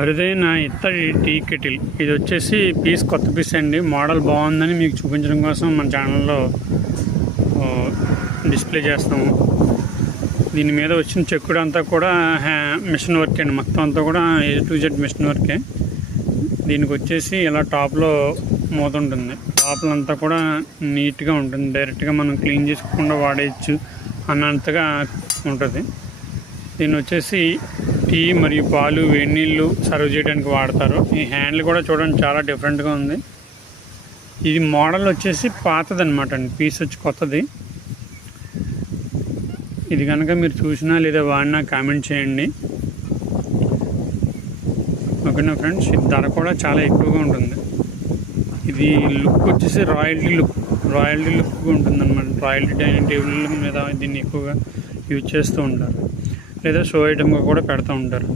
అరుదైన ఇత్తడి tea kettle. ఇది వచ్చేసి పీస్ కొత్త పీస్ అండి. మోడల్ బాగుందని మీకు చూపించడం కోసం మన ఛానల్లో డిస్ప్లే చేస్తాము. దీని మీద వచ్చిన చెక్కుడు అంతా కూడా హ్యా- మిషన్ వర్క్ అండి. మొత్తం అంతా కూడా ఏ టు జెడ్ మిషన్ వర్కే. దీనికి వచ్చేసి ఇలా టాప్లో మూత ఉంటుంది. టాప్లంతా కూడా నీట్గా ఉంటుంది. డైరెక్ట్గా మనం క్లీన్ చేసుకోకుండా వాడేయచ్చు అన్నంతగా ఉంటుంది. దీని వచ్చేసి టీ మరియు పాలు వేడి నీళ్ళు సర్వ్ చేయడానికి వాడతారు. ఈ హ్యాండిల్ కూడా చూడండి చాలా డిఫరెంట్గా ఉంది. ఇది మోడల్ వచ్చేసి పాతది అనమాట అండి. పీస్ వచ్చి కొత్తది. ఇది కనుక మీరు చూసినా లేదా వాడినా కామెంట్ చేయండి. ఓకేనా ఫ్రెండ్స్? ధర కూడా చాలా ఎక్కువగా ఉంటుంది. ఇది లుక్ వచ్చేసి రాయల్టీ లుక్. రాయల్టీ లుక్ ఉంటుంది అనమాట రాయల్టీ డైనింగ్ టేబుల్ మీద దీన్ని ఎక్కువగా యూజ్ చేస్తూ ఉంటారు. లేదా షో ఐటెంగా కూడా పెడతా ఉంటారు.